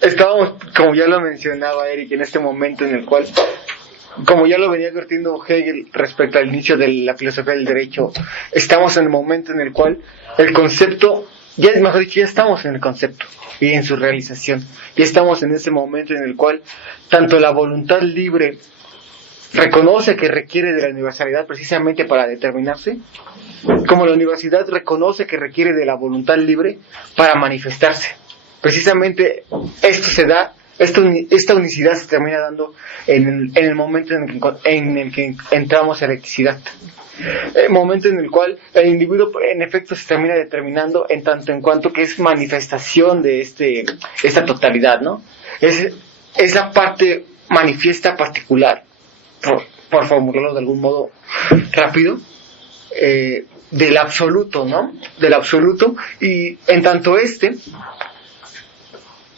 Estábamos, como ya lo mencionaba Eric, en este momento en el cual, como ya lo venía advirtiendo Hegel respecto al inicio de la filosofía del derecho, estamos en el momento en el cual el concepto, ya mejor dicho, ya estamos en el concepto y en su realización. Ya estamos en ese momento en el cual tanto la voluntad libre reconoce que requiere de la universalidad precisamente para determinarse, como la universidad reconoce que requiere de la voluntad libre para manifestarse. Precisamente esto se da, esta unicidad se termina dando en el momento en el que entramos a la laicidad. El momento en el cual el individuo en efecto se termina determinando en tanto en cuanto que es manifestación de esta totalidad, ¿no? Es la parte manifiesta particular, por formularlo de algún modo rápido, del absoluto, ¿no? Del absoluto, y en tanto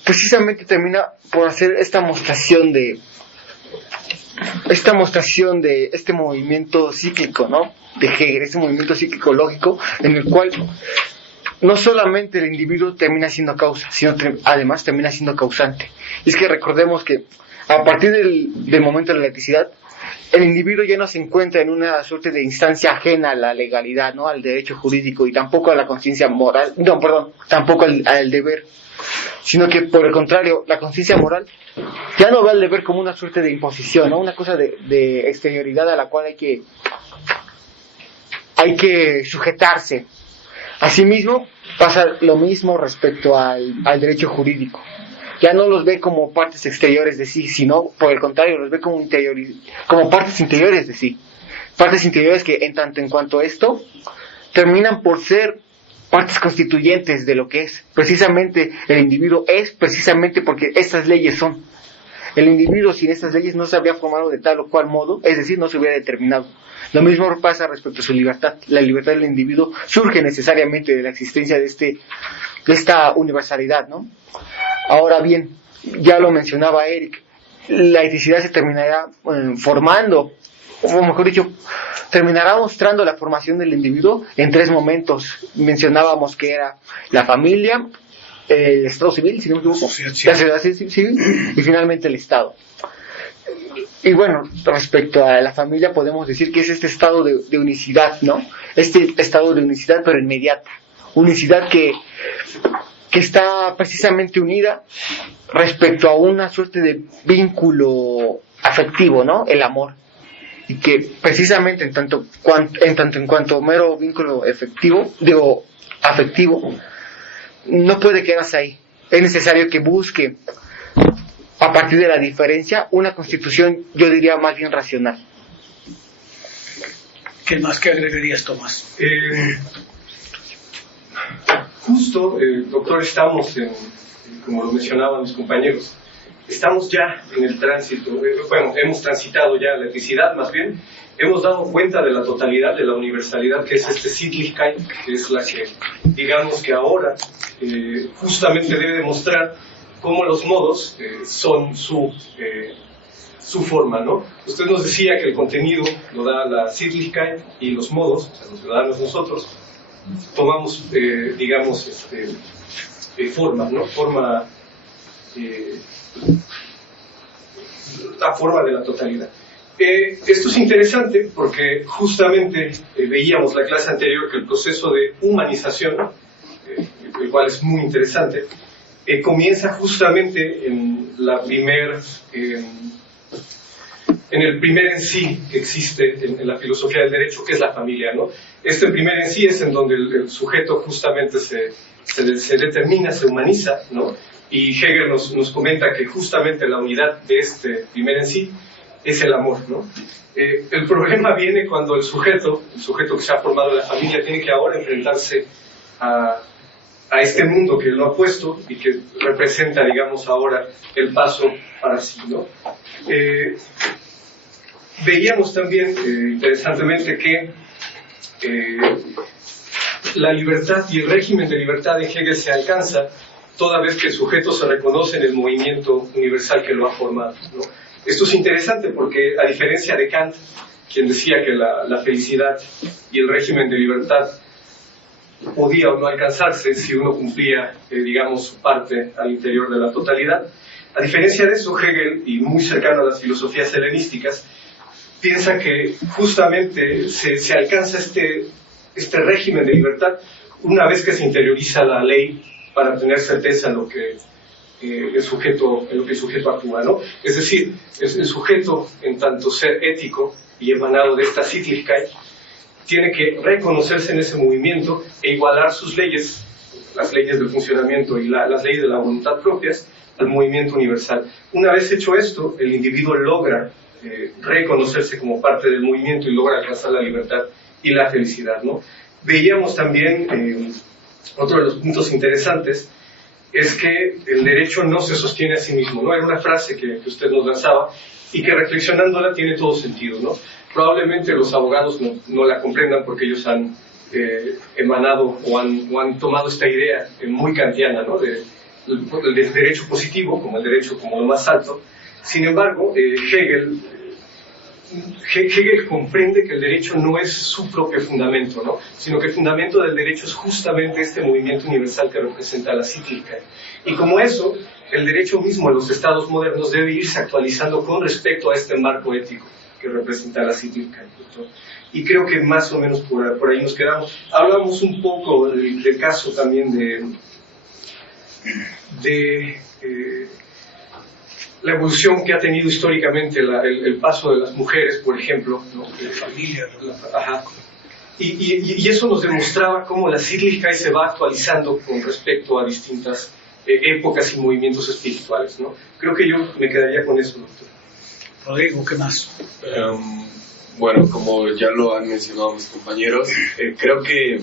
precisamente termina por hacer esta mostración de este movimiento cíclico, ¿no? De Hegel, este movimiento cíclico lógico en el cual no solamente el individuo termina siendo causa, sino además termina siendo causante. Y es que recordemos que a partir del momento de la laicidad, el individuo ya no se encuentra en una suerte de instancia ajena a la legalidad, ¿no? Al derecho jurídico y tampoco a la conciencia moral, tampoco al deber, sino que por el contrario, la conciencia moral ya no ve al deber como una suerte de imposición, ¿no? Una cosa de exterioridad a la cual hay que sujetarse. Asimismo, pasa lo mismo respecto al derecho jurídico. Ya no los ve como partes exteriores de sí, sino por el contrario, los ve como partes interiores de sí. Partes interiores que en tanto en cuanto esto terminan por ser partes constituyentes de lo que es. Precisamente el individuo es precisamente porque estas leyes son. El individuo sin estas leyes no se habría formado de tal o cual modo, es decir, no se hubiera determinado. Lo mismo pasa respecto a su libertad. La libertad del individuo surge necesariamente de la existencia de esta universalidad, ¿no? Ahora bien, ya lo mencionaba Eric, la laicidad se terminará formando, o mejor dicho, terminará mostrando la formación del individuo en tres momentos. Mencionábamos que era la familia, el Estado civil, si no me equivoco, la sociedad civil y finalmente el Estado. Y bueno, respecto a la familia podemos decir que es este estado de unicidad, ¿no? Este estado de unicidad pero inmediata. Unicidad que está precisamente unida respecto a una suerte de vínculo afectivo, ¿no? El amor. Y que precisamente en tanto en cuanto mero vínculo afectivo, no puede quedarse ahí. Es necesario que busque, a partir de la diferencia, una constitución, yo diría, más bien racional. ¿Qué más que agregarías, Tomás? Justo, doctor, estamos como lo mencionaban mis compañeros, estamos ya en el tránsito, hemos transitado ya la laicidad, más bien, hemos dado cuenta de la totalidad, de la universalidad que es Sittlichkeit, que es la que, digamos que ahora, justamente debe demostrar cómo los modos son su forma, ¿no? Usted nos decía que el contenido lo da la Sittlichkeit y los modos, o sea, los ciudadanos nosotros, tomamos, digamos, forma, ¿no? La forma de la totalidad. Esto es interesante porque justamente veíamos la clase anterior que el proceso de humanización, el cual es muy interesante, comienza justamente en el primer en sí que existe en la filosofía del derecho, que es la familia, ¿no? Este primer en sí es en donde el sujeto justamente se determina, se humaniza, ¿no? Y Hegel nos comenta que justamente la unidad de este primer en sí es el amor, ¿no? El problema viene cuando el sujeto que se ha formado en la familia tiene que ahora enfrentarse a este mundo que él lo ha puesto y que representa, digamos, ahora el paso para sí, ¿no? Veíamos también, interesantemente, que la libertad y el régimen de libertad de Hegel se alcanza toda vez que el sujeto se reconoce en el movimiento universal que lo ha formado, ¿no? Esto es interesante porque, a diferencia de Kant, quien decía que la felicidad y el régimen de libertad podía o no alcanzarse si uno cumplía, digamos, su parte al interior de la totalidad. A diferencia de eso, Hegel, y muy cercano a las filosofías helenísticas, piensa que justamente se alcanza este régimen de libertad una vez que se interioriza la ley para tener certeza en lo que el sujeto actúa, ¿no? Es decir, el sujeto, en tanto ser ético y emanado de esta Sittlichkeit, tiene que reconocerse en ese movimiento e igualar sus leyes, las leyes del funcionamiento y las leyes de la voluntad propias, al movimiento universal. Una vez hecho esto, el individuo logra reconocerse como parte del movimiento y logra alcanzar la libertad y la felicidad, ¿no? Veíamos también, otro de los puntos interesantes, es que el derecho no se sostiene a sí mismo, ¿no? Era una frase que usted nos lanzaba y que reflexionándola tiene todo sentido, ¿no? Probablemente los abogados no la comprendan porque ellos han emanado o han tomado esta idea muy kantiana, ¿no? Del derecho positivo como el derecho como lo más alto. Sin embargo, Hegel comprende que el derecho no es su propio fundamento, ¿no? Sino que el fundamento del derecho es justamente este movimiento universal que representa la Sittlichkeit. Y como eso, el derecho mismo en los estados modernos debe irse actualizando con respecto a este marco ético que representa la Sittlichkeit, ¿no? Y creo que más o menos por ahí nos quedamos. Hablamos un poco del caso también de la evolución que ha tenido históricamente el paso de las mujeres, por ejemplo, ¿no? De familia, ¿no? Ajá. Y eso nos demostraba cómo la Sittlichkeit se va actualizando con respecto a distintas épocas y movimientos espirituales, ¿no? Creo que yo me quedaría con eso, doctor. Rodrigo, ¿qué más? Bueno, como ya lo han mencionado mis compañeros, creo que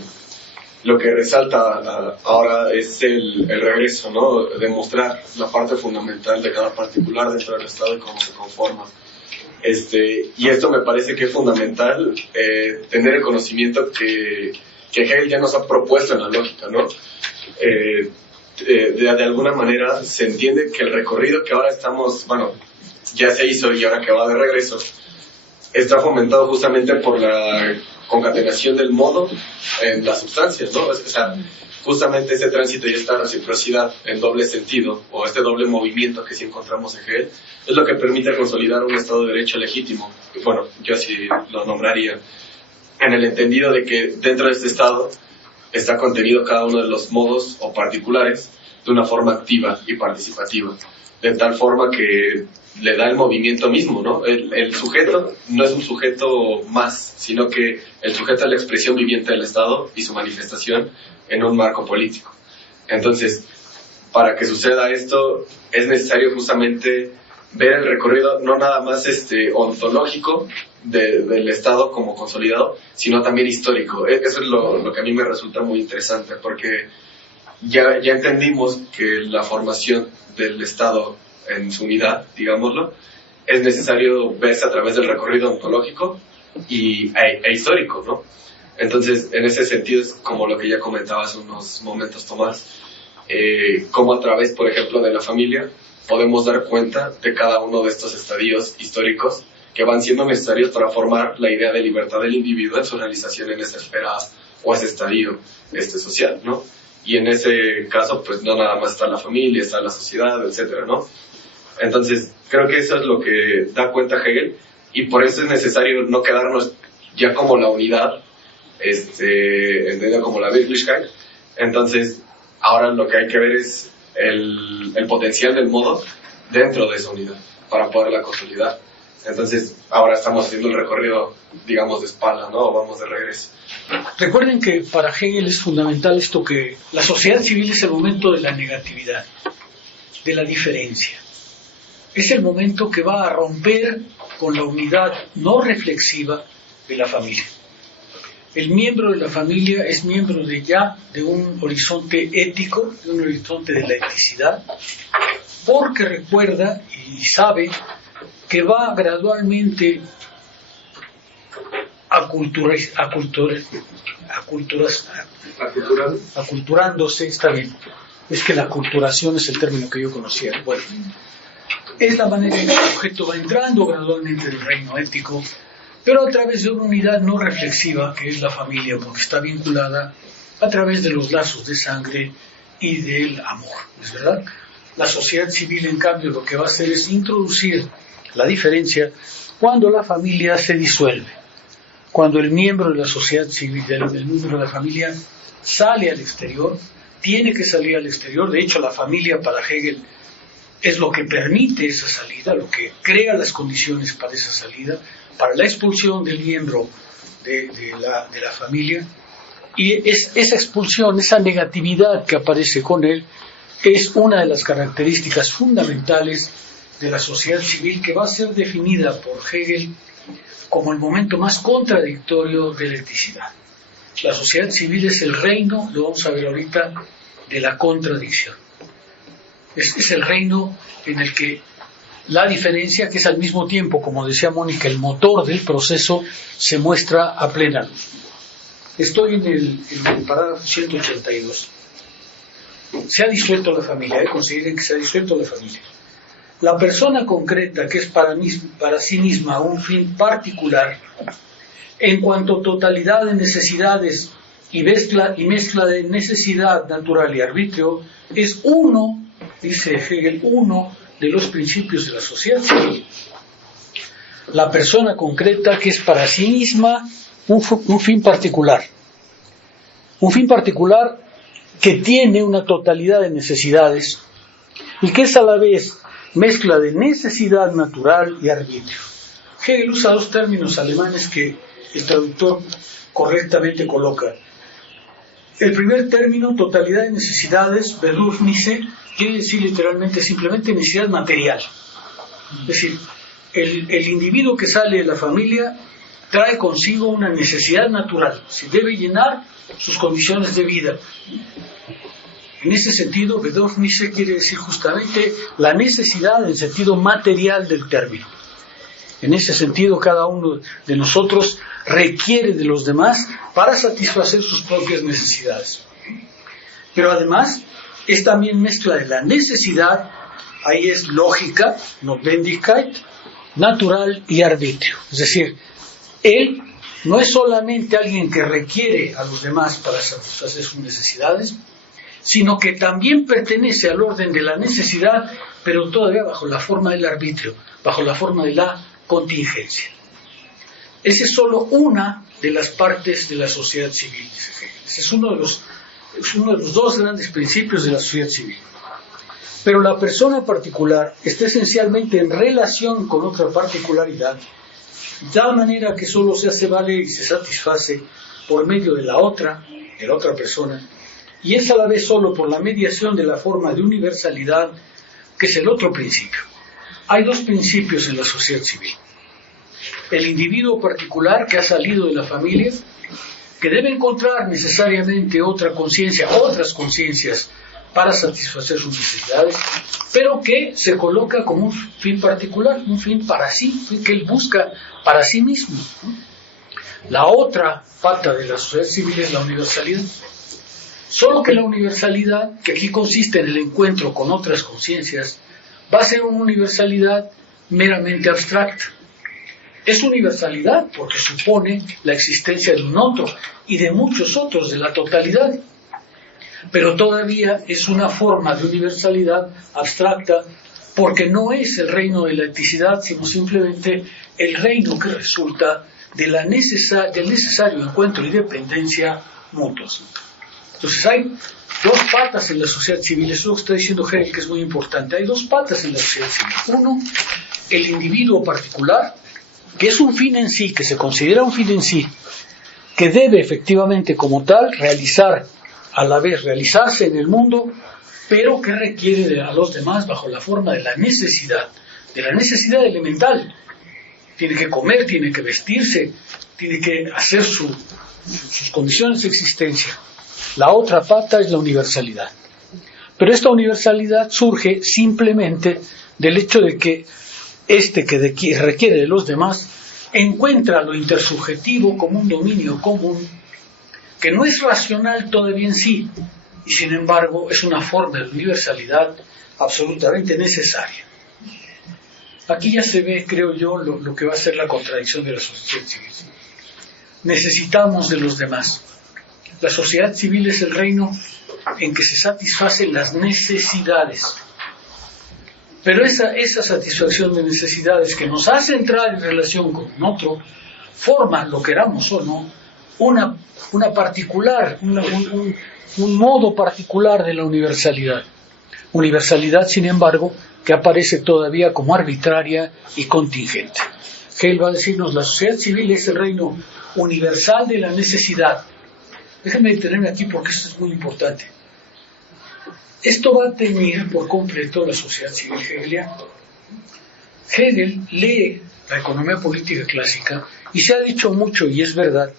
lo que resalta ahora es el regreso, ¿no? Demostrar la parte fundamental de cada particular dentro del Estado y cómo se conforma. Y esto me parece que es fundamental, tener el conocimiento que Hegel ya nos ha propuesto en la lógica, ¿no? De alguna manera se entiende que el recorrido que ahora estamos, bueno, ya se hizo y ahora que va de regreso, está fomentado justamente por la concatenación del modo en las sustancias, ¿no? O sea, justamente ese tránsito y esta reciprocidad en doble sentido, o este doble movimiento que sí encontramos en Hegel, es lo que permite consolidar un Estado de Derecho legítimo. Bueno, yo así lo nombraría, en el entendido de que dentro de este Estado está contenido cada uno de los modos o particulares de una forma activa y participativa, de tal forma que le da el movimiento mismo, ¿no? El sujeto no es un sujeto más, sino que el sujeto es la expresión viviente del Estado y su manifestación en un marco político. Entonces, para que suceda esto, es necesario justamente ver el recorrido, no nada más ontológico del Estado como consolidado, sino también histórico. Eso es lo que a mí me resulta muy interesante, porque ya entendimos que la formación del Estado en su unidad, digámoslo, es necesario verse a través del recorrido ontológico e histórico, ¿no? Entonces, en ese sentido es como lo que ya comentaba hace unos momentos Tomás, cómo a través, por ejemplo, de la familia podemos dar cuenta de cada uno de estos estadios históricos que van siendo necesarios para formar la idea de libertad del individuo en su realización en esa esfera o ese estadio social, ¿no? Y en ese caso, pues no nada más está la familia, está la sociedad, etcétera, ¿no? Entonces, creo que eso es lo que da cuenta Hegel, y por eso es necesario no quedarnos ya como la unidad, entendida como la Wirklichkeit. Entonces, ahora lo que hay que ver es el potencial del modo dentro de esa unidad, para poderla consolidar. Entonces, ahora estamos haciendo el recorrido, digamos, de espalda, ¿no? Vamos de regreso. Recuerden que para Hegel es fundamental esto, que la sociedad civil es el momento de la negatividad, de la diferencia. Es el momento que va a romper con la unidad no reflexiva de la familia. El miembro de la familia es miembro de un horizonte ético, de un horizonte de la eticidad, porque recuerda y sabe que va gradualmente aculturándose, está bien. Es que la aculturación es el término que yo conocía. Bueno, es la manera en que el sujeto va entrando gradualmente en el reino ético, pero a través de una unidad no reflexiva, que es la familia, porque está vinculada a través de los lazos de sangre y del amor, ¿es verdad? La sociedad civil, en cambio, lo que va a hacer es introducir la diferencia cuando la familia se disuelve, cuando el miembro de la sociedad civil, el miembro de la familia sale al exterior, tiene que salir al exterior. De hecho, la familia para Hegel es lo que permite esa salida, lo que crea las condiciones para esa salida, para la expulsión del miembro de la familia. Y esa expulsión, esa negatividad que aparece con él, es una de las características fundamentales de la sociedad civil, que va a ser definida por Hegel como el momento más contradictorio de la eticidad. La sociedad civil es el reino, lo vamos a ver ahorita, de la contradicción. Es el reino en el que la diferencia, que es al mismo tiempo, como decía Mónica, el motor del proceso, se muestra a plena luz. Estoy en el parágrafo 182. Se ha disuelto la familia, consideren que se ha disuelto la familia. La persona concreta, que es para sí misma un fin particular, en cuanto a totalidad de necesidades y mezcla de necesidad natural y arbitrio, es uno, dice Hegel, uno de los principios de la sociedad civil. La persona concreta, que es para sí misma un fin particular. Un fin particular que tiene una totalidad de necesidades y que es a la vez mezcla de necesidad natural y arbitrio. Hegel usa dos términos alemanes que el traductor correctamente coloca. El primer término, totalidad de necesidades, Bedürfnisse, quiere decir literalmente simplemente necesidad material. Es decir, el individuo que sale de la familia trae consigo una necesidad natural, se debe llenar sus condiciones de vida. En ese sentido, Bedürfnisse quiere decir justamente la necesidad en sentido material del término. En ese sentido, cada uno de nosotros requiere de los demás para satisfacer sus propias necesidades. Pero además, es también mezcla de la necesidad, ahí es lógica, Notwendigkeit, natural y arbitrio. Es decir, él no es solamente alguien que requiere a los demás para satisfacer sus necesidades, sino que también pertenece al orden de la necesidad, pero todavía bajo la forma del arbitrio, bajo la forma de la contingencia. Esa es solo una de las partes de la sociedad civil. Ese es uno de los dos grandes principios de la sociedad civil. Pero la persona particular está esencialmente en relación con otra particularidad, de tal manera que solo se hace valer y se satisface por medio de la otra persona, y es a la vez solo por la mediación de la forma de universalidad, que es el otro principio. Hay dos principios en la sociedad civil. El individuo particular que ha salido de la familia, que debe encontrar necesariamente otra conciencia, otras conciencias para satisfacer sus necesidades, pero que se coloca como un fin particular, un fin para sí, que él busca para sí mismo. La otra pata de la sociedad civil es la universalidad. Solo que la universalidad, que aquí consiste en el encuentro con otras conciencias, va a ser una universalidad meramente abstracta. Es universalidad porque supone la existencia de un otro y de muchos otros, de la totalidad. Pero todavía es una forma de universalidad abstracta porque no es el reino de la eticidad, sino simplemente el reino que resulta de del necesario encuentro y dependencia mutuos. Entonces hay dos patas en la sociedad civil, eso es lo que está diciendo Hegel, que es muy importante. Hay dos patas en la sociedad civil. Uno, el individuo particular, que es un fin en sí, que se considera un fin en sí, que debe efectivamente como tal a la vez realizarse en el mundo, pero que requiere a los demás bajo la forma de la necesidad elemental. Tiene que comer, tiene que vestirse, tiene que hacer sus condiciones de existencia. La otra pata es la universalidad. Pero esta universalidad surge simplemente del hecho de que que requiere de los demás encuentra lo intersubjetivo como un dominio común que no es racional todavía en sí, y sin embargo es una forma de universalidad absolutamente necesaria. Aquí ya se ve, creo yo, lo que va a ser la contradicción de la sociedad civil. Necesitamos de los demás. La sociedad civil es el reino en que se satisfacen las necesidades. Pero esa satisfacción de necesidades que nos hace entrar en relación con otro, forma, lo queramos o no, una particular, un modo particular de la universalidad. Universalidad, sin embargo, que aparece todavía como arbitraria y contingente. Hegel va a decirnos, la sociedad civil es el reino universal de la necesidad. Déjenme detenerme aquí porque esto es muy importante. Esto va a teñir por completo la sociedad civil hegeliana. Hegel lee la economía política clásica y se ha dicho mucho, y es verdad,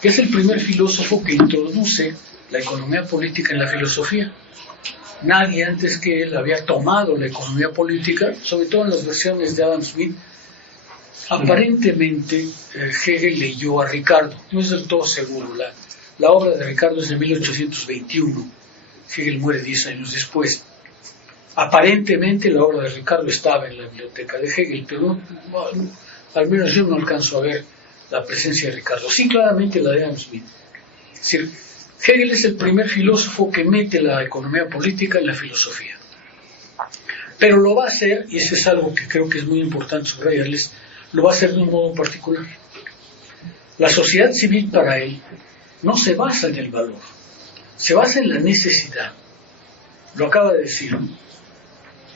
que es el primer filósofo que introduce la economía política en la filosofía. Nadie antes que él había tomado la economía política, sobre todo en las versiones de Adam Smith. Aparentemente Hegel leyó a Ricardo, no es del todo seguro. La obra de Ricardo es de 1821, Hegel muere 10 años después. Aparentemente la obra de Ricardo estaba en la biblioteca de Hegel, pero al menos yo no alcanzo a ver la presencia de Ricardo. Sí, claramente la de Adam Smith. Es decir, Hegel es el primer filósofo que mete la economía política en la filosofía. Pero lo va a hacer, y eso es algo que creo que es muy importante subrayarles, lo va a hacer de un modo particular. La sociedad civil para él no se basa en el valor, se basa en la necesidad. Lo acaba de decir.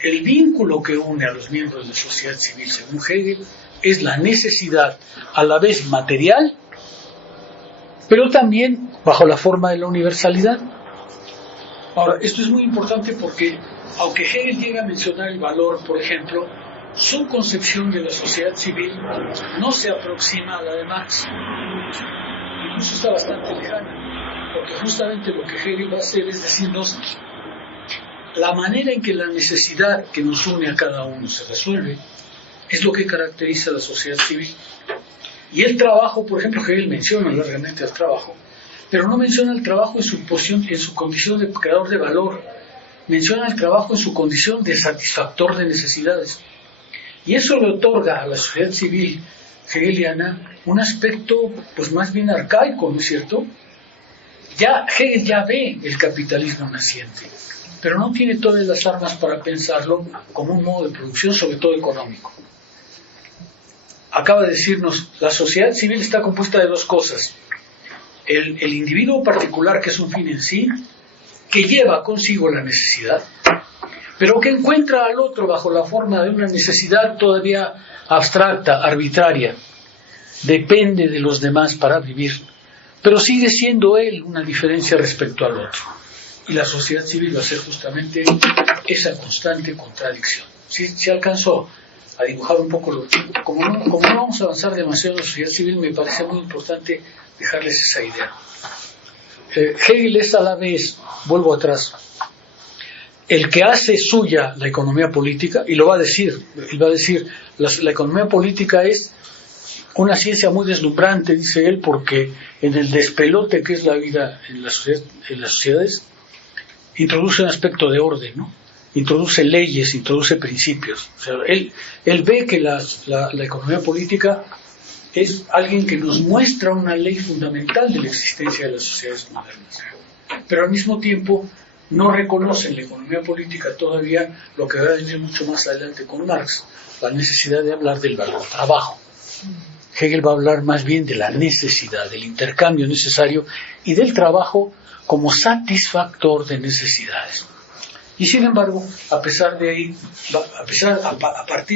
El vínculo que une a los miembros de la sociedad civil, según Hegel, es la necesidad a la vez material, pero también bajo la forma de la universalidad. Ahora, esto es muy importante porque, aunque Hegel llega a mencionar el valor, por ejemplo, su concepción de la sociedad civil no se aproxima a la de Marx. Incluso está bastante lejana, porque justamente lo que Hegel va a hacer es decirnos la manera en que la necesidad que nos une a cada uno se resuelve es lo que caracteriza a la sociedad civil. Y el trabajo, por ejemplo, Hegel menciona largamente el trabajo, pero no menciona el trabajo en su condición de creador de valor, menciona el trabajo en su condición de satisfactor de necesidades. Y eso le otorga a la sociedad civil hegeliana un aspecto pues más bien arcaico, ¿no es cierto? Hegel ya ve el capitalismo naciente, pero no tiene todas las armas para pensarlo como un modo de producción, sobre todo económico. Acaba de decirnos, la sociedad civil está compuesta de dos cosas. El individuo particular, que es un fin en sí, que lleva consigo la necesidad, pero que encuentra al otro bajo la forma de una necesidad todavía abstracta, arbitraria. Depende de los demás para vivir, pero sigue siendo él una diferencia respecto al otro. Y la sociedad civil va a ser justamente esa constante contradicción. Si alcanzó a dibujar un poco como no vamos a avanzar demasiado en la sociedad civil, me parece muy importante dejarles esa idea. Hegel es a la vez, vuelvo atrás, el que hace suya la economía política, y lo va a decir, la economía política es una ciencia muy deslumbrante, dice él, porque en el despelote que es la vida en las sociedades, introduce un aspecto de orden, ¿no? Introduce leyes, introduce principios. O sea, él ve que la economía política es alguien que nos muestra una ley fundamental de la existencia de las sociedades modernas. Pero al mismo tiempo no reconoce en la economía política todavía lo que va a venir mucho más adelante con Marx, la necesidad de hablar del valor trabajo. Hegel va a hablar más bien de la necesidad, del intercambio necesario y del trabajo como satisfactor de necesidades. Y sin embargo, a partir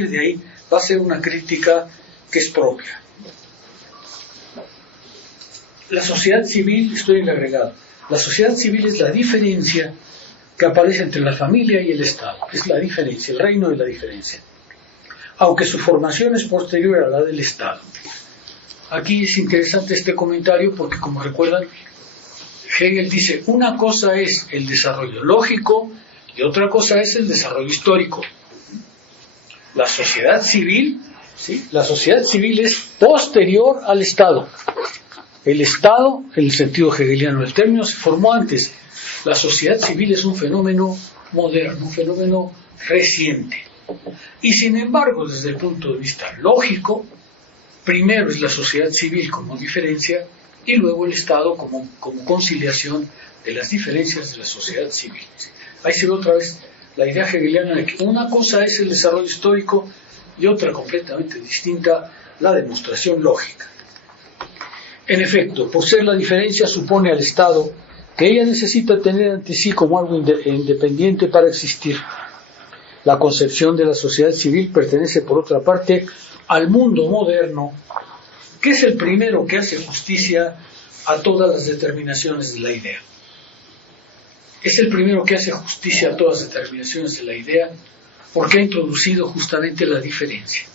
de ahí, va a ser una crítica que es propia. La sociedad civil, estoy en el agregado, la sociedad civil es la diferencia que aparece entre la familia y el Estado. Es la diferencia, el reino de la diferencia. Aunque su formación es posterior a la del Estado. Aquí es interesante este comentario porque, como recuerdan, Hegel dice, una cosa es el desarrollo lógico y otra cosa es el desarrollo histórico. La sociedad civil, ¿sí? La sociedad civil es posterior al Estado. El Estado, en el sentido hegeliano del término, se formó antes. La sociedad civil es un fenómeno moderno, un fenómeno reciente. Y sin embargo, desde el punto de vista lógico, primero es la sociedad civil como diferencia y luego el Estado como conciliación de las diferencias de la sociedad civil. Ahí se ve otra vez la idea hegeliana de que una cosa es el desarrollo histórico y otra completamente distinta, la demostración lógica. En efecto, por ser la diferencia supone al Estado que ella necesita tener ante sí como algo independiente para existir. La concepción de la sociedad civil pertenece, por otra parte, al mundo moderno, que es el primero que hace justicia a todas las determinaciones de la idea. Es el primero que hace justicia a todas las determinaciones de la idea porque ha introducido justamente la diferencia.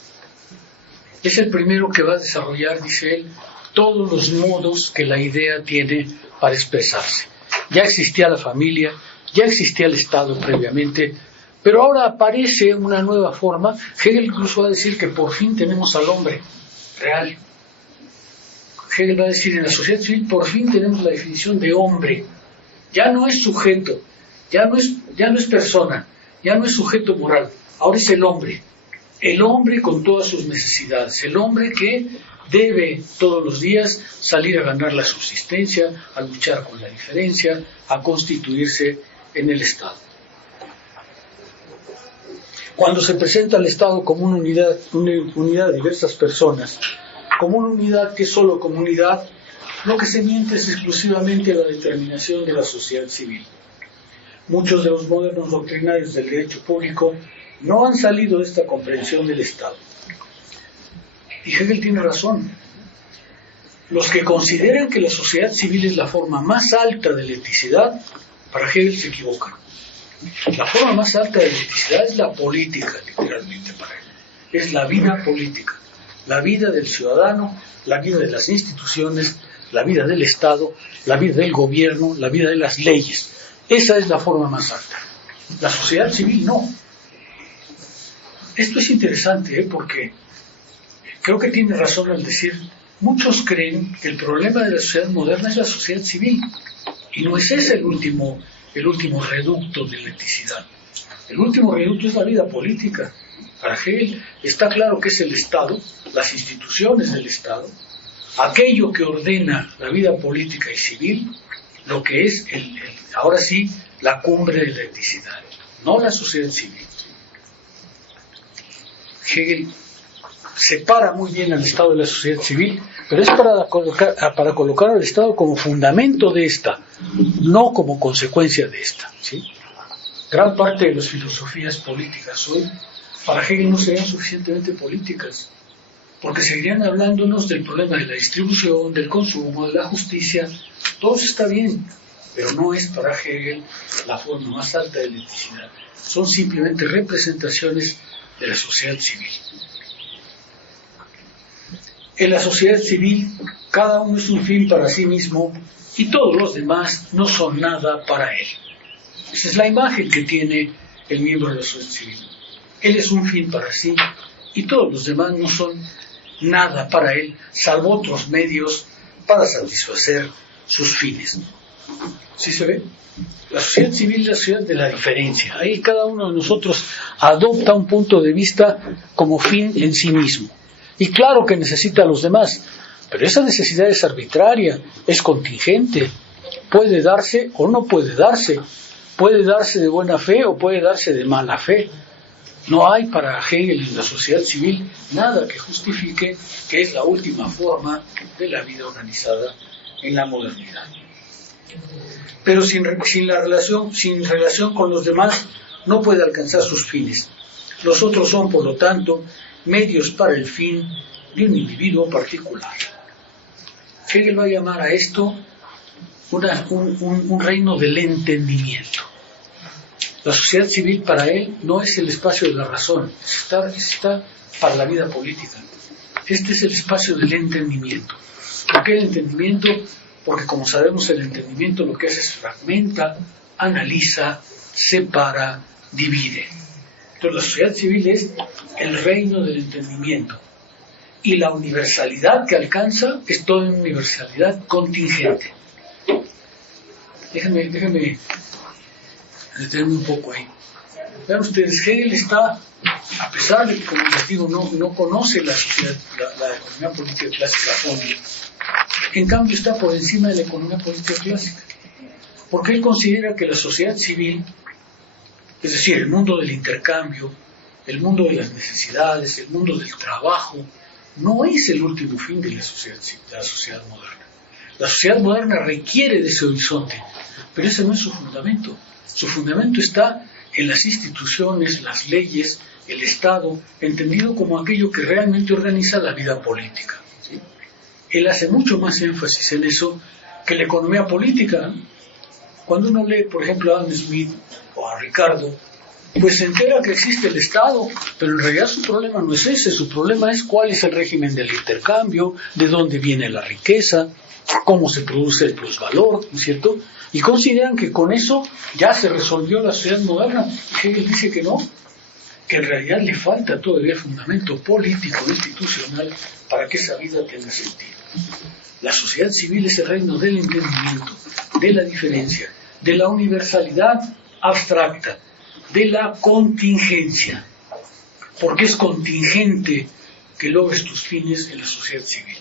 Es el primero que va a desarrollar, dice él, todos los modos que la idea tiene para expresarse. Ya existía la familia, ya existía el Estado previamente, pero ahora aparece una nueva forma. Hegel incluso va a decir que por fin tenemos al hombre real. Hegel va a decir, en la sociedad civil por fin tenemos la definición de hombre. Ya no es sujeto, ya no es persona, ya no es sujeto moral, ahora es el hombre con todas sus necesidades, el hombre que debe todos los días salir a ganar la subsistencia, a luchar con la diferencia, a constituirse en el Estado. Cuando se presenta al Estado como una unidad de diversas personas, como una unidad que es solo comunidad, lo que se miente es exclusivamente la determinación de la sociedad civil. Muchos de los modernos doctrinarios del derecho público no han salido de esta comprensión del Estado. Y Hegel tiene razón. Los que consideran que la sociedad civil es la forma más alta de la eticidad, para Hegel se equivocan. La forma más alta de la eticidad es la política, literalmente para él. Es la vida política, la vida del ciudadano, la vida de las instituciones, la vida del Estado, la vida del gobierno, la vida de las leyes. Esa es la forma más alta. La sociedad civil no. Esto es interesante, porque creo que tiene razón al decir, muchos creen que el problema de la sociedad moderna es la sociedad civil, y no es ese el último reducto de la eticidad. El último reducto es la vida política. Para Hegel está claro que es el Estado, las instituciones del Estado, aquello que ordena la vida política y civil, lo que es ahora sí la cumbre de la eticidad, no la sociedad civil. Hegel separa muy bien al Estado de la sociedad civil, pero es para colocar al Estado como fundamento de esta, no como consecuencia de esta, ¿sí? Gran parte de las filosofías políticas hoy, para Hegel no serían suficientemente políticas, porque seguirían hablándonos del problema de la distribución, del consumo, de la justicia. Todo eso está bien, pero no es para Hegel la forma más alta de la eticidad. Son simplemente representaciones de la sociedad civil. En la sociedad civil, cada uno es un fin para sí mismo y todos los demás no son nada para él. Esa es la imagen que tiene el miembro de la sociedad civil. Él es un fin para sí y todos los demás no son nada para él, salvo otros medios para satisfacer sus fines. ¿Sí se ve? La sociedad civil es la sociedad de la diferencia. Ahí cada uno de nosotros adopta un punto de vista como fin en sí mismo. Y claro que necesita a los demás, pero esa necesidad es arbitraria, es contingente, puede darse o no puede darse de buena fe o puede darse de mala fe. No hay para Hegel en la sociedad civil nada que justifique que es la última forma de la vida organizada en la modernidad. Pero sin relación con los demás no puede alcanzar sus fines. Los otros son, por lo tanto, medios para el fin de un individuo particular. Hegel va a llamar a esto un reino del entendimiento. La sociedad civil para él no es el espacio de la razón, está para la vida política. Este es el espacio del entendimiento. ¿Por qué el entendimiento? Porque como sabemos el entendimiento lo que hace es fragmenta, analiza, separa, divide. Entonces la sociedad civil es el reino del entendimiento. Y la universalidad que alcanza es toda una universalidad contingente. Déjenme detenerme un poco ahí. Vean ustedes, Hegel está, a pesar de que, como les digo, no conoce la sociedad, la economía política de clases a fondo, En cambio está por encima de la economía política clásica, porque él considera que la sociedad civil, es decir, el mundo del intercambio, el mundo de las necesidades, el mundo del trabajo, no es el último fin de la sociedad moderna. La sociedad moderna requiere de ese horizonte, pero ese no es su fundamento. Su fundamento está en las instituciones, las leyes, el Estado, entendido como aquello que realmente organiza la vida política. ¿Sí? Él hace mucho más énfasis en eso que la economía política. Cuando uno lee, por ejemplo, a Adam Smith o a Ricardo, pues se entera que existe el Estado, pero en realidad su problema no es ese, su problema es cuál es el régimen del intercambio, de dónde viene la riqueza, cómo se produce el plusvalor, ¿no es cierto? Y consideran que con eso ya se resolvió la sociedad moderna. Hegel dice que no, que en realidad le falta todavía el fundamento político, institucional, para que esa vida tenga sentido. La sociedad civil es el reino del entendimiento, de la diferencia, de la universalidad abstracta, de la contingencia, porque es contingente que logres tus fines en la sociedad civil.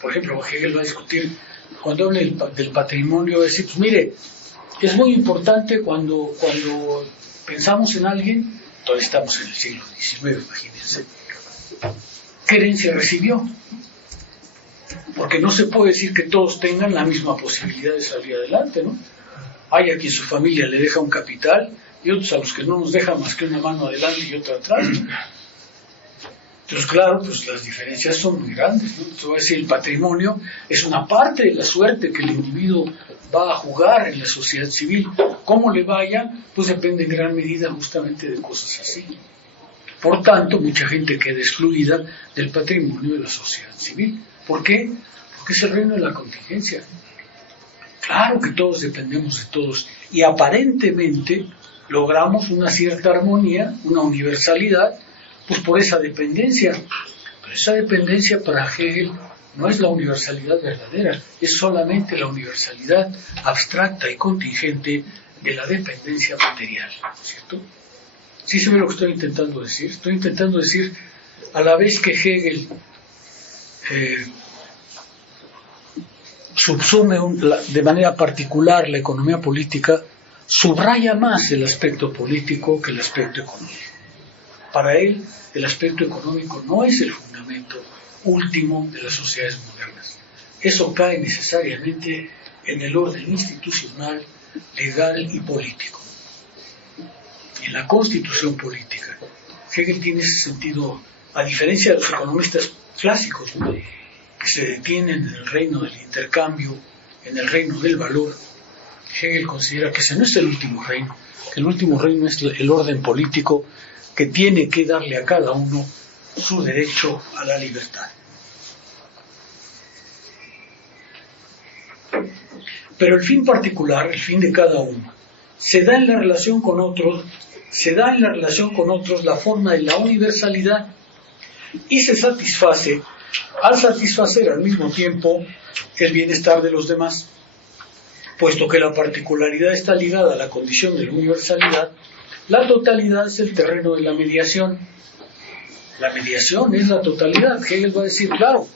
Por ejemplo, Hegel va a discutir, cuando hable del patrimonio, va a decir, pues mire, es muy importante cuando pensamos en alguien, todavía estamos en el siglo XIX, imagínense, ¿qué herencia recibió? Porque no se puede decir que todos tengan la misma posibilidad de salir adelante, ¿no? Hay a quien su familia le deja un capital y otros a los que no nos deja más que una mano adelante y otra atrás. Entonces, claro, pues las diferencias son muy grandes, ¿no? Entonces, voy a decir, el patrimonio es una parte de la suerte que el individuo va a jugar en la sociedad civil. Cómo le vaya, pues depende en gran medida justamente de cosas así. Por tanto, mucha gente queda excluida del patrimonio de la sociedad civil. ¿Por qué? Porque es el reino de la contingencia. Claro que todos dependemos de todos y aparentemente logramos una cierta armonía, una universalidad, pues por esa dependencia. Pero esa dependencia para Hegel no es la universalidad verdadera, es solamente la universalidad abstracta y contingente de la dependencia material, ¿cierto? ¿Sí se ve lo que estoy intentando decir? Estoy intentando decir, a la vez que Hegel subsume de manera particular la economía política, subraya más el aspecto político que el aspecto económico. Para él, el aspecto económico no es el fundamento último de las sociedades modernas. Eso cae necesariamente en el orden institucional, legal y político. En la constitución política, Hegel tiene ese sentido, a diferencia de los economistas clásicos, ¿no?, que se detienen en el reino del intercambio, en el reino del valor. Hegel considera que ese no es el último reino, que el último reino es el orden político que tiene que darle a cada uno su derecho a la libertad. Pero el fin particular, el fin de cada uno, se da en la relación con otros, la forma de la universalidad y se satisface al satisfacer al mismo tiempo el bienestar de los demás. Puesto que la particularidad está ligada a la condición de la universalidad, la totalidad es el terreno de la mediación. La mediación es la totalidad. Hegel va a decir, claro,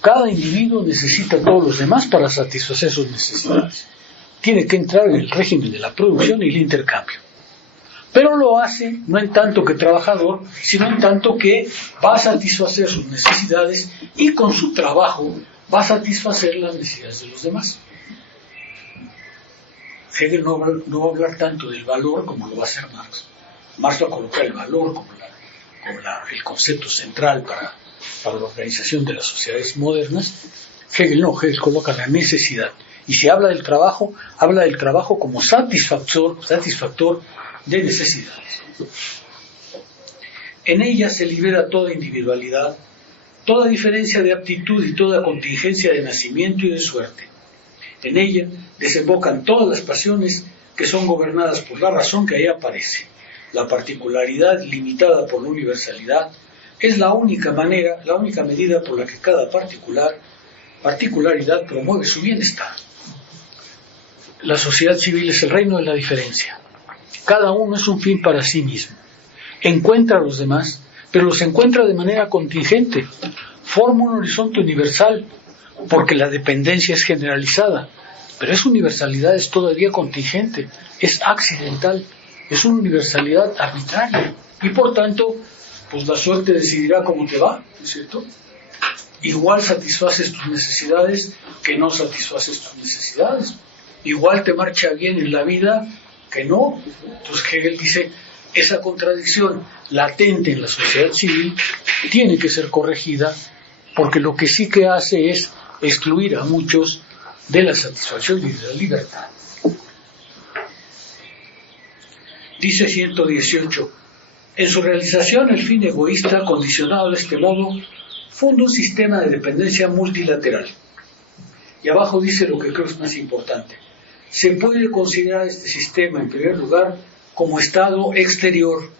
cada individuo necesita a todos los demás para satisfacer sus necesidades. Tiene que entrar en el régimen de la producción y el intercambio. Pero lo hace no en tanto que trabajador, sino en tanto que va a satisfacer sus necesidades y con su trabajo va a satisfacer las necesidades de los demás. Hegel no va a hablar tanto del valor como lo va a hacer Marx. Marx va a colocar el valor como el concepto central para la organización de las sociedades modernas. Hegel coloca la necesidad. Y si habla del trabajo como satisfactor de necesidades. En ella se libera toda individualidad, toda diferencia de aptitud y toda contingencia de nacimiento y de suerte. En ella desembocan todas las pasiones que son gobernadas por la razón que ahí aparece. La particularidad limitada por la universalidad es la única medida por la que cada particularidad promueve su bienestar. La sociedad civil es el reino de la diferencia. Cada uno es un fin para sí mismo. Encuentra a los demás, pero los encuentra de manera contingente. Forma un horizonte universal, porque la dependencia es generalizada, pero esa universalidad es todavía contingente, es accidental, es una universalidad arbitraria, y por tanto, pues la suerte decidirá cómo te va, ¿no es cierto? Igual satisfaces tus necesidades que no satisfaces tus necesidades, igual te marcha bien en la vida que no. Entonces Hegel dice, esa contradicción latente en la sociedad civil tiene que ser corregida, porque lo que sí que hace es excluir a muchos de la satisfacción y de la libertad. Dice 118, en su realización el fin egoísta, condicionado de este modo, funda un sistema de dependencia multilateral. Y abajo dice lo que creo es más importante. Se puede considerar este sistema, en primer lugar, como estado exterior,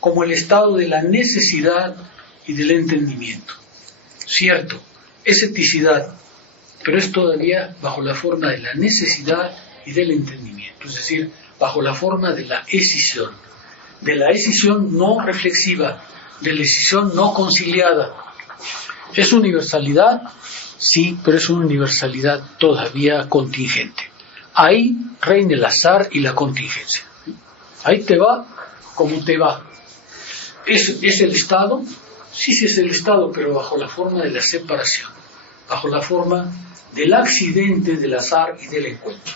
como el estado de la necesidad y del entendimiento. Cierto, es eticidad, pero es todavía bajo la forma de la necesidad y del entendimiento, es decir, bajo la forma de la escisión no reflexiva, de la escisión no conciliada. ¿Es universalidad? Sí, pero es una universalidad todavía contingente. Ahí reina el azar y la contingencia. Ahí te va como te va. ¿Es el Estado? Sí, sí es el Estado, pero bajo la forma de la separación, bajo la forma del accidente, del azar y del encuentro.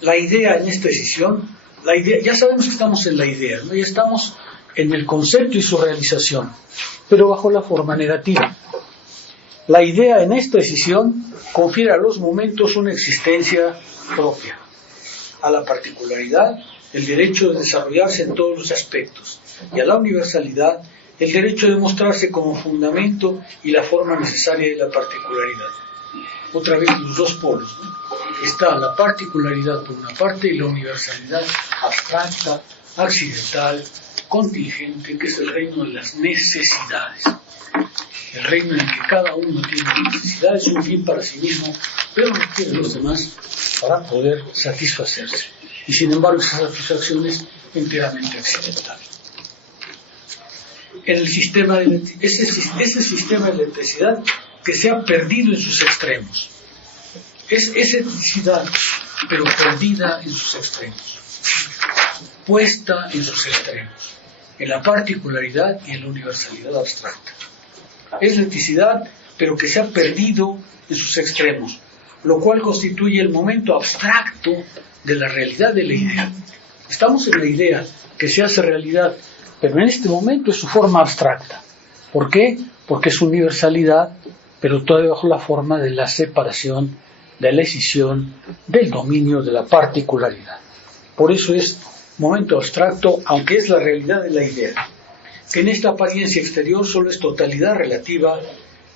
La idea en esta decisión, ya sabemos que estamos en la idea, ¿no? Ya estamos en el concepto y su realización, pero bajo la forma negativa. La idea en esta decisión confiere a los momentos una existencia propia, a la particularidad el derecho de desarrollarse en todos los aspectos, y a la universalidad el derecho de mostrarse como fundamento y la forma necesaria de la particularidad. Otra vez los dos polos, ¿no? Está la particularidad por una parte y la universalidad abstracta, accidental, contingente, que es el reino de las necesidades. El reino en el que cada uno tiene necesidades, un fin para sí mismo, pero no quiere a los demás para poder satisfacerse. Y sin embargo esa satisfacción es enteramente accidental. En el sistema de ese sistema de electricidad que se ha perdido en sus extremos. Es electricidad, pero perdida en sus extremos, puesta en sus extremos, en la particularidad y en la universalidad abstracta. Es electricidad, pero que se ha perdido en sus extremos, lo cual constituye el momento abstracto de la realidad de la idea. Estamos en la idea que se hace realidad, pero en este momento es su forma abstracta. ¿Por qué? Porque es universalidad, pero todavía bajo la forma de la separación, de la escisión, del dominio de la particularidad. Por eso es momento abstracto, aunque es la realidad de la idea, que en esta apariencia exterior solo es totalidad relativa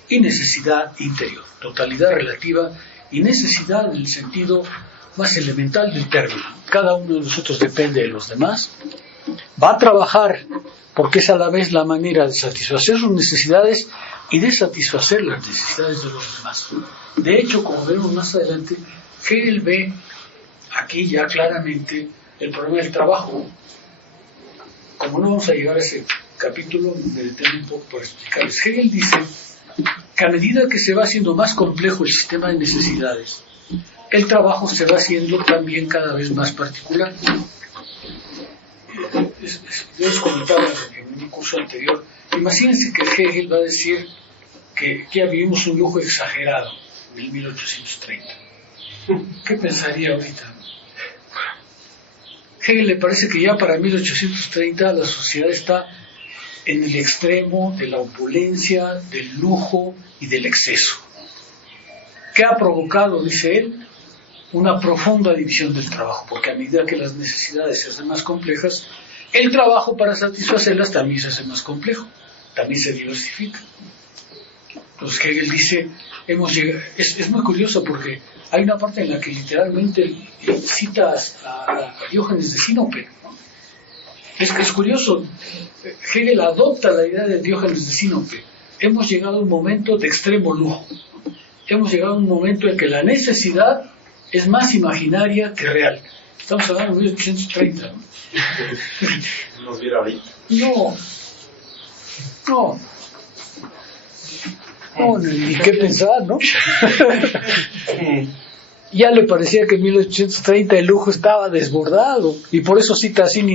y necesidad interior. Totalidad relativa y necesidad en el sentido más elemental del término. Cada uno de nosotros depende de los demás, va a trabajar porque es a la vez la manera de satisfacer sus necesidades y de satisfacer las necesidades de los demás. De hecho, como veremos más adelante, Hegel ve aquí ya claramente el problema del trabajo. Como no vamos a llegar a ese capítulo, me detengo un poco para explicarles. Hegel dice que a medida que se va haciendo más complejo el sistema de necesidades, el trabajo se va haciendo también cada vez más particular. Yo les comentaba en un curso anterior, imagínense que Hegel va a decir que ya vivimos un lujo exagerado en el 1830. ¿Qué pensaría ahorita? Hegel le parece que ya para 1830 la sociedad está en el extremo de la opulencia, del lujo y del exceso. ¿Qué ha provocado, dice él? Una profunda división del trabajo, porque a medida que las necesidades se hacen más complejas, el trabajo para satisfacerlas también se hace más complejo, también se diversifica. Entonces Hegel dice, es muy curioso porque hay una parte en la que literalmente cita a Diógenes de Sinope, ¿no? Es curioso, Hegel adopta la idea de Diógenes de Sinope. Hemos llegado a un momento de extremo lujo, hemos llegado a un momento en que la necesidad es más imaginaria que real. Estamos hablando de 1830, ¿no? Nos viera ahorita. No. No, ni qué pensar, ¿no? Ya le parecía que en 1830 el lujo estaba desbordado, y por eso cita así.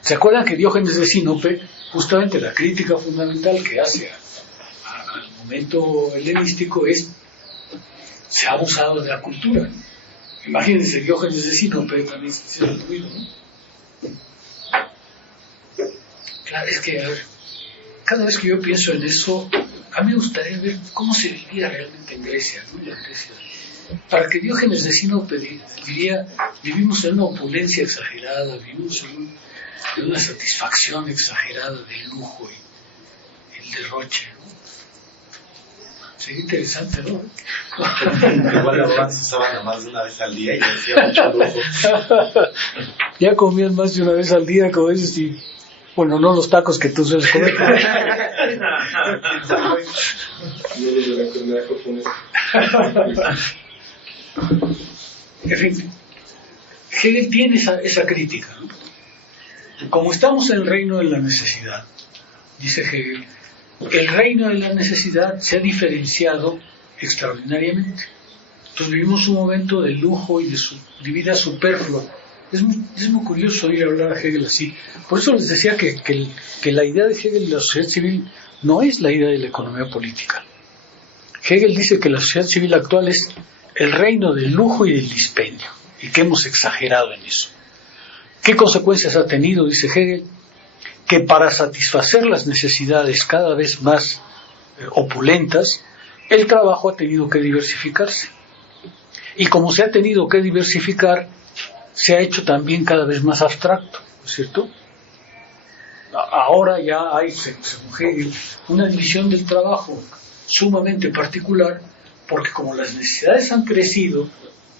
¿Se acuerdan que Diógenes de Sinope, justamente la crítica fundamental que hace al momento helenístico es: se ha abusado de la cultura? Imagínense, Diógenes de Sinope también se ha destruido, ¿no? Claro, es que, a ver, cada vez que yo pienso en eso, a mí me gustaría ver cómo se vivía realmente en Grecia, ¿no? En la Grecia. Para que Diógenes de Sinope diría: vivimos en una opulencia exagerada, vivimos en una satisfacción exagerada del lujo y el derroche, ¿no? Sería interesante, ¿no? Igual los romanos usaban más de una vez al día y hacía mucho lujo. Ya comían más de una vez al día, como dices, y bueno, no los tacos que tú sueles comer. No los de la enfermedad japonesa. En fin, Hegel tiene esa crítica, ¿no? Como estamos en el reino de la necesidad, dice Hegel, el reino de la necesidad se ha diferenciado extraordinariamente. Entonces vivimos un momento de lujo y de vida superflua. Es muy curioso oír hablar a Hegel así. Por eso les decía que la idea de Hegel de la sociedad civil no es la idea de la economía política. Hegel dice que la sociedad civil actual es el reino del lujo y del dispendio, y que hemos exagerado en eso. ¿Qué consecuencias ha tenido? Dice Hegel, que para satisfacer las necesidades cada vez más opulentas, el trabajo ha tenido que diversificarse. Y como se ha tenido que diversificar, se ha hecho también cada vez más abstracto, ¿no es cierto? Ahora ya hay, según Hegel, una división del trabajo sumamente particular, porque como las necesidades han crecido,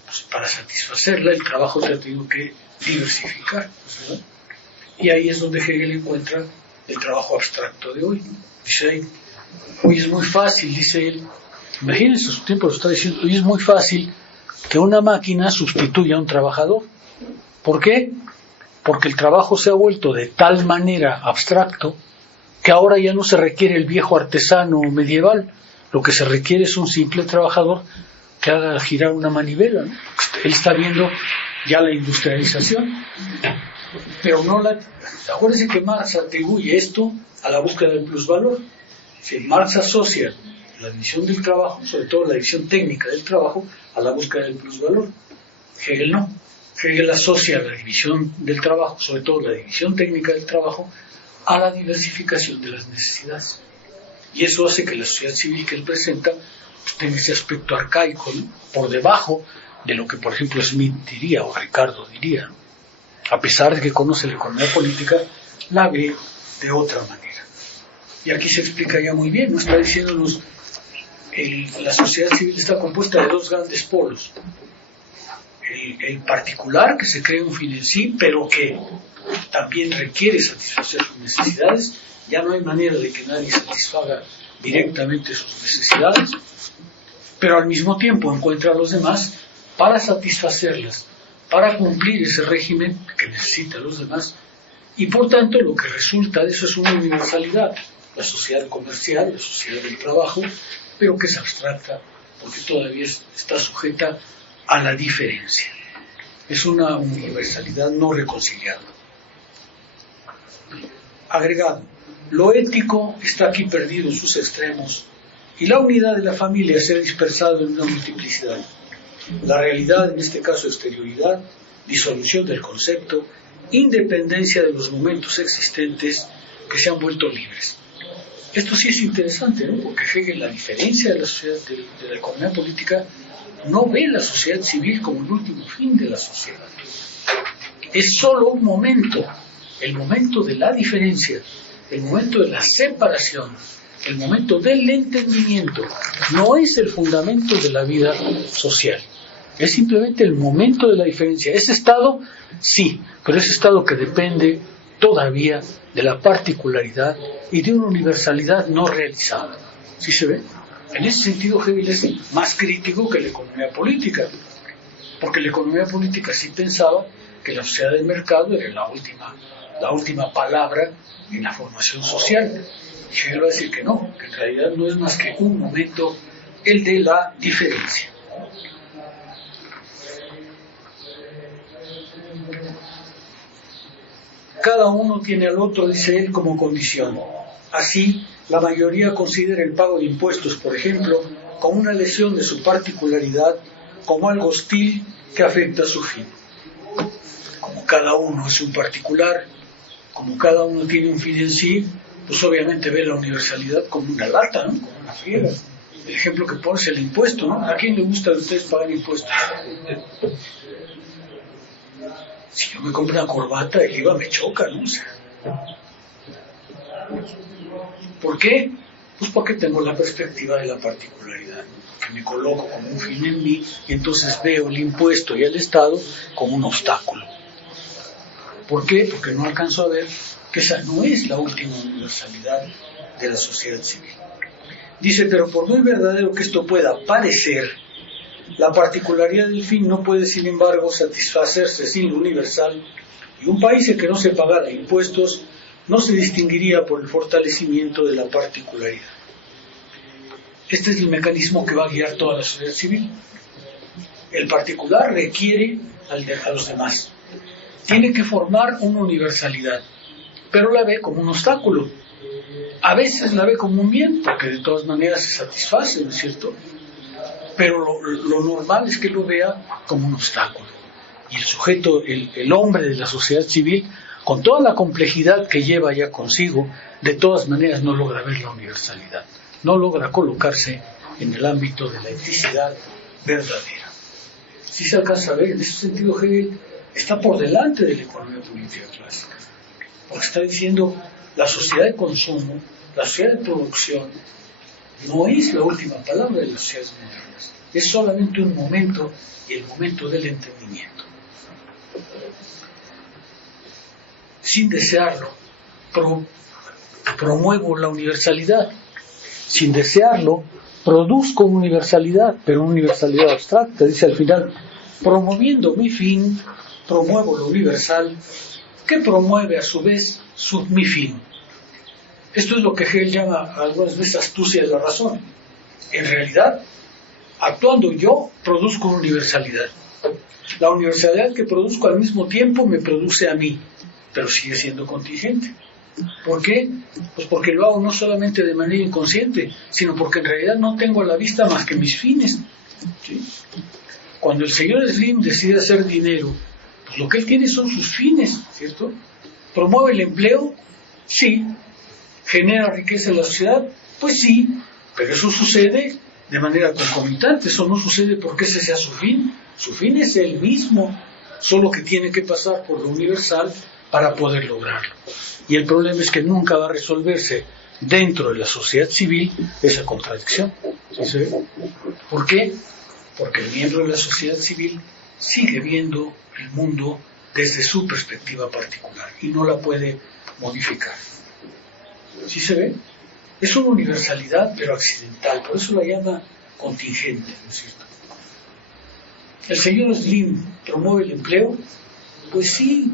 pues para satisfacerla el trabajo se ha tenido que diversificar, ¿verdad? Y ahí es donde Hegel encuentra el trabajo abstracto de hoy, ¿no? Dice: hoy es muy fácil, dice él, imagínense, su tiempo lo está diciendo, hoy es muy fácil que una máquina sustituya a un trabajador. ¿Por qué? Porque el trabajo se ha vuelto de tal manera abstracto que ahora ya no se requiere el viejo artesano medieval. Lo que se requiere es un simple trabajador que haga girar una manivela, ¿no? Él está viendo ya la industrialización, pero no la... Acuérdense que Marx atribuye esto a la búsqueda del plusvalor. Si Marx asocia la división del trabajo, sobre todo la división técnica del trabajo, a la búsqueda del plusvalor. Hegel no. Hegel asocia la división del trabajo, sobre todo la división técnica del trabajo, a la diversificación de las necesidades. Y eso hace que la sociedad civil que él presenta pues, tenga ese aspecto arcaico, ¿no? Por debajo de lo que, por ejemplo, Smith diría o Ricardo diría, ¿no? A pesar de que conoce la economía política, la ve de otra manera. Y aquí se explica ya muy bien, ¿no? Está diciéndonos, la sociedad civil está compuesta de dos grandes polos. El particular, que se cree un fin en sí, pero que también requiere satisfacer sus necesidades. Ya no hay manera de que nadie satisfaga directamente sus necesidades, pero al mismo tiempo encuentra a los demás para satisfacerlas, para cumplir ese régimen que necesitan los demás, y por tanto lo que resulta de eso es una universalidad, la sociedad comercial, la sociedad del trabajo, pero que es abstracta porque todavía está sujeta a la diferencia. Es una universalidad no reconciliada. Agregado: lo ético está aquí perdido en sus extremos y la unidad de la familia se ha dispersado en una multiplicidad. La realidad, en este caso exterioridad, disolución del concepto, independencia de los momentos existentes que se han vuelto libres. Esto sí es interesante, ¿no? Porque Hegel, la diferencia de la sociedad, de la economía política, no ve la sociedad civil como el último fin de la sociedad. Es solo un momento, el momento de la diferencia, el momento de la separación, el momento del entendimiento. No es el fundamento de la vida social. Es simplemente el momento de la diferencia. Ese estado, sí, pero ese estado que depende todavía de la particularidad y de una universalidad no realizada. ¿Sí se ve? En ese sentido, Hegel es más crítico que la economía política, porque la economía política sí pensaba que la sociedad del mercado era la última la última palabra en la formación social. Y Hegel va a decir que no, que en realidad no es más que un momento, el de la diferencia. Cada uno tiene al otro, dice él, como condición. Así, la mayoría considera el pago de impuestos, por ejemplo, como una lesión de su particularidad, como algo hostil que afecta a su fin. Como cada uno es un particular, como cada uno tiene un fin en sí, pues obviamente ve la universalidad como una lata, ¿no? Como una friega. El ejemplo que pone es el impuesto, ¿no? ¿A quién le gusta de ustedes pagar impuestos? Si yo me compro una corbata, el IVA me choca, ¿no? O sea, ¿por qué? Pues porque tengo la perspectiva de la particularidad, que me coloco como un fin en mí y entonces veo el impuesto y el Estado como un obstáculo. ¿Por qué? Porque no alcanzo a ver que esa no es la última universalidad de la sociedad civil. Dice, pero por muy verdadero que esto pueda parecer, la particularidad del fin no puede, sin embargo, satisfacerse sin lo universal, y un país en que no se pagara impuestos no se distinguiría por el fortalecimiento de la particularidad. Este es el mecanismo que va a guiar toda la sociedad civil. El particular requiere a los demás. Tiene que formar una universalidad, pero la ve como un obstáculo. A veces la ve como un bien, porque de todas maneras se satisface, ¿no es cierto? Pero lo normal es que lo vea como un obstáculo. Y el sujeto, el hombre de la sociedad civil, con toda la complejidad que lleva ya consigo, de todas maneras no logra ver la universalidad, no logra colocarse en el ámbito de la eticidad verdadera. Si se alcanza a ver, en ese sentido Hegel está por delante de la economía política clásica, porque está diciendo la sociedad de consumo, la sociedad de producción, no es la última palabra de las sociedades modernas, es solamente un momento, y el momento del entendimiento. Sin desearlo, promuevo la universalidad. Sin desearlo, produzco universalidad, pero una universalidad abstracta. Dice al final, promoviendo mi fin, promuevo lo universal, que promueve a su vez mi fin. Esto es lo que Hegel llama algunas veces astucia de la razón. En realidad, actuando yo, produzco una universalidad. La universalidad que produzco al mismo tiempo me produce a mí, pero sigue siendo contingente. ¿Por qué? Pues porque lo hago no solamente de manera inconsciente, sino porque en realidad no tengo a la vista más que mis fines. ¿Sí? Cuando el señor Slim decide hacer dinero, pues lo que él tiene son sus fines, ¿cierto? ¿Promueve el empleo? Sí. ¿Genera riqueza en la sociedad? Pues sí, pero eso sucede de manera concomitante, eso no sucede porque ese sea su fin. Su fin es el mismo, solo que tiene que pasar por lo universal para poder lograrlo. Y el problema es que nunca va a resolverse dentro de la sociedad civil esa contradicción. ¿Sí? ¿Por qué? Porque el miembro de la sociedad civil sigue viendo el mundo desde su perspectiva particular y no la puede modificar. ¿Sí se ve? Es una universalidad, pero accidental, por eso la llama contingente, ¿no es cierto? ¿El señor Slim promueve el empleo? Pues sí.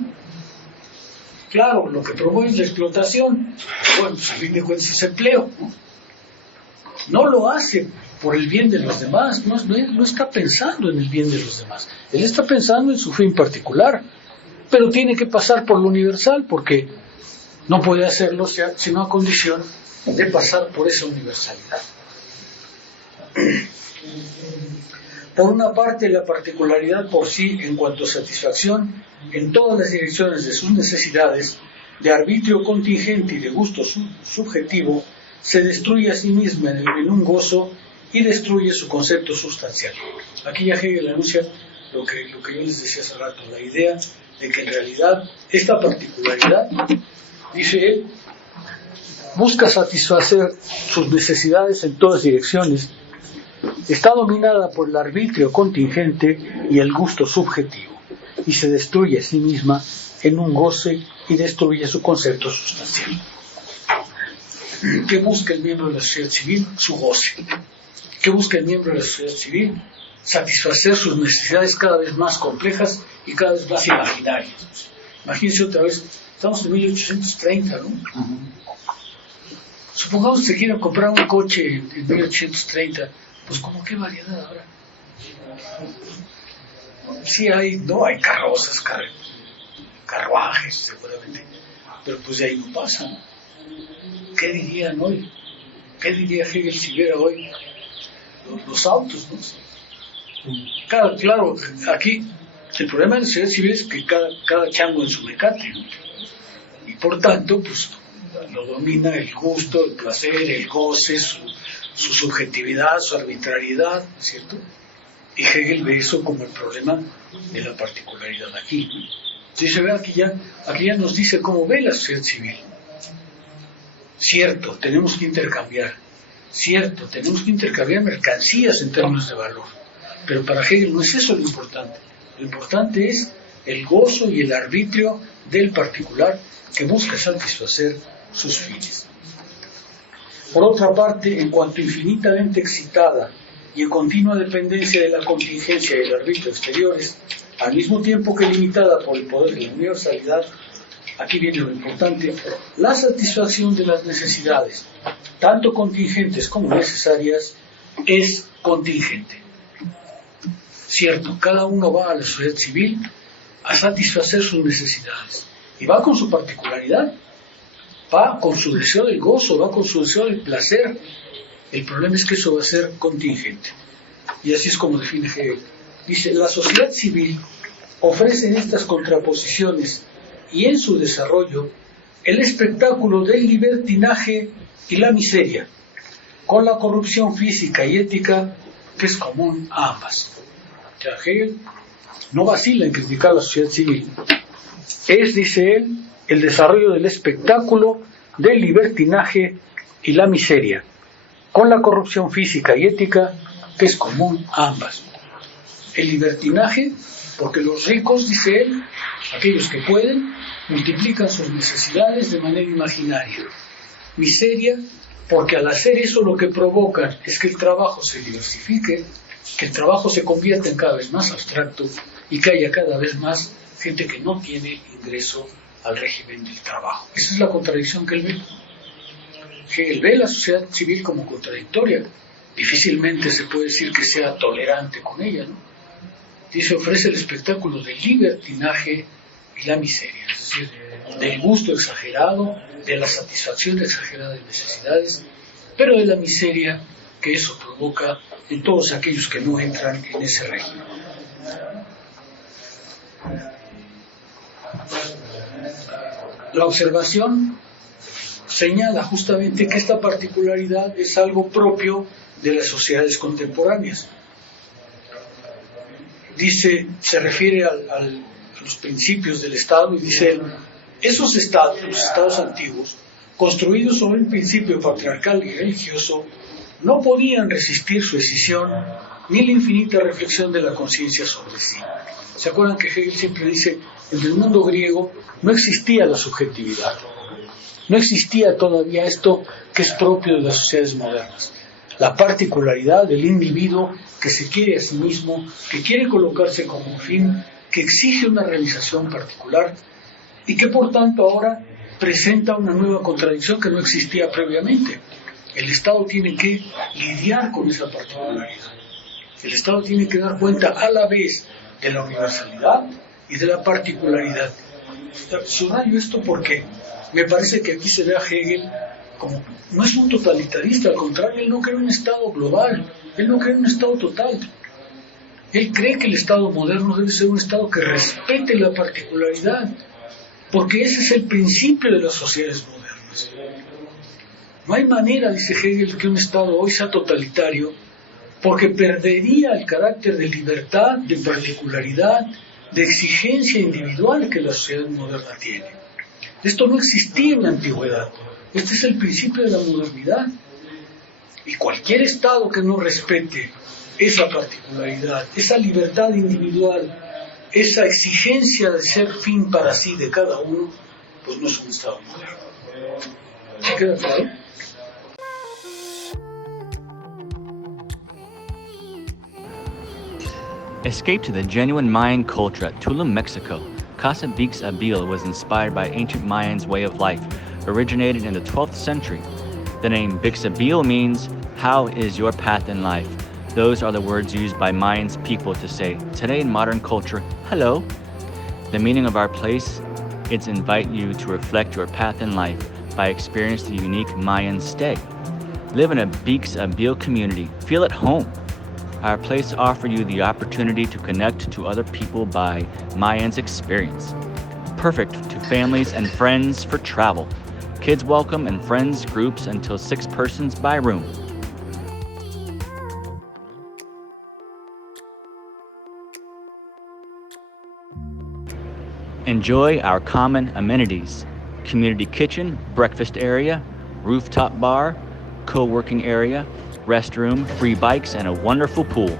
Claro, lo que promueve es la explotación. Bueno, pues a fin de cuentas es empleo, ¿no? No lo hace por el bien de los demás, no está pensando en el bien de los demás. Él está pensando en su fin particular, pero tiene que pasar por lo universal, porque no puede hacerlo sino a condición de pasar por esa universalidad. Por una parte, la particularidad por sí, en cuanto a satisfacción, en todas las direcciones de sus necesidades, de arbitrio contingente y de gusto subjetivo, se destruye a sí misma en un gozo y destruye su concepto sustancial. Aquí ya Hegel anuncia lo que yo les decía hace rato, la idea de que en realidad esta particularidad, dice él, busca satisfacer sus necesidades en todas direcciones, está dominada por el arbitrio contingente y el gusto subjetivo, y se destruye a sí misma en un goce y destruye su concepto sustancial. ¿Qué busca el miembro de la sociedad civil? Su goce. ¿Qué busca el miembro de la sociedad civil? Satisfacer sus necesidades cada vez más complejas y cada vez más imaginarias. Imagínense otra vez, Estamos en 1830, ¿no? Supongamos que se quiera comprar un coche en 1830, pues ¿cómo qué variedad habrá? Sí no hay carrozas, carruajes, seguramente, pero pues de ahí no pasa, ¿no? ¿Qué dirían hoy? ¿Qué diría Hegel si viera hoy los autos, ¿no? Claro, aquí el problema de la sociedad civil es que cada chango en su mecate, ¿no? Y por tanto, pues lo domina el gusto, el placer, el goce, su subjetividad, su arbitrariedad, ¿no es cierto? Y Hegel ve eso como el problema de la particularidad aquí, ¿no? Entonces, aquí ya nos dice cómo ve la sociedad civil. Cierto, tenemos que intercambiar. Cierto, tenemos que intercambiar mercancías en términos de valor. Pero para Hegel no es eso lo importante. Lo importante es el gozo y el arbitrio del particular que busca satisfacer sus fines. Por otra parte, en cuanto infinitamente excitada y en continua dependencia de la contingencia y el arbitrio exteriores, al mismo tiempo que limitada por el poder de la universalidad, aquí viene lo importante, la satisfacción de las necesidades, tanto contingentes como necesarias, es contingente. Cierto, cada uno va a la sociedad civil a satisfacer sus necesidades, y va con su particularidad, va con su deseo del gozo, va con su deseo del placer. El problema es que eso va a ser contingente. Y así es como define Hegel. Dice, la sociedad civil ofrece en estas contraposiciones y en su desarrollo el espectáculo del libertinaje y la miseria, con la corrupción física y ética que es común a ambas. O sea, Hegel no vacila en criticar la sociedad civil. Es, dice él, el desarrollo del espectáculo del libertinaje y la miseria, con la corrupción física y ética que es común a ambas. El libertinaje, porque los ricos, dice él, aquellos que pueden, multiplican sus necesidades de manera imaginaria. Miseria, porque al hacer eso lo que provocan es que el trabajo se diversifique, que el trabajo se convierta en cada vez más abstracto y que haya cada vez más gente que no tiene ingreso al régimen del trabajo. Esa es la contradicción que él ve. Hegel ve la sociedad civil como contradictoria. Difícilmente se puede decir que sea tolerante con ella, ¿no? Dice, ofrece el espectáculo del libertinaje y la miseria, es decir, del gusto exagerado, de la satisfacción exagerada de necesidades, pero de la miseria que eso provoca en todos aquellos que no entran en ese régimen. La observación señala justamente que esta particularidad es algo propio de las sociedades contemporáneas. Dice, se refiere a los principios del Estado y dice, esos estados, los estados antiguos, construidos sobre un principio patriarcal y religioso, no podían resistir su escisión ni la infinita reflexión de la conciencia sobre sí. ¿Se acuerdan que Hegel siempre dice, en el mundo griego no existía la subjetividad, no existía todavía esto que es propio de las sociedades modernas? La particularidad del individuo que se quiere a sí mismo, que quiere colocarse como un fin, que exige una realización particular y que por tanto ahora presenta una nueva contradicción que no existía previamente. El Estado tiene que lidiar con esa particularidad. El Estado tiene que dar cuenta a la vez de la universalidad y de la particularidad. Subrayo esto porque me parece que aquí se ve a Hegel como no es un totalitarista, al contrario, él no cree en un Estado global, él no cree en un Estado total. Él cree que el Estado moderno debe ser un Estado que respete la particularidad, porque ese es el principio de las sociedades modernas. No hay manera, dice Hegel, que un Estado hoy sea totalitario, porque perdería el carácter de libertad, de particularidad, de exigencia individual que la sociedad moderna tiene. Esto no existía en la antigüedad. Este es el principio de la modernidad. Y cualquier Estado que no respete esa particularidad, esa libertad individual, esa exigencia de ser fin para sí de cada uno, pues no es un Estado moderno. ¿Se queda claro? Escape to the genuine Mayan culture at Tulum, Mexico, Casa Bix Abil was inspired by ancient Mayans' way of life, originated in the 12th century. The name Bixabil means, how is your path in life? Those are the words used by Mayans people to say, today in modern culture, hello. The meaning of our place is invite you to reflect your path in life by experiencing the unique Mayan stay. Live in a Bixabil community, feel at home. Our place offers you the opportunity to connect to other people by Mayans experience. Perfect to families and friends for travel. Kids welcome and friends groups until 6 persons by room. Enjoy our common amenities: community kitchen, breakfast area, rooftop bar, co-working area, restroom, free bikes, and a wonderful pool.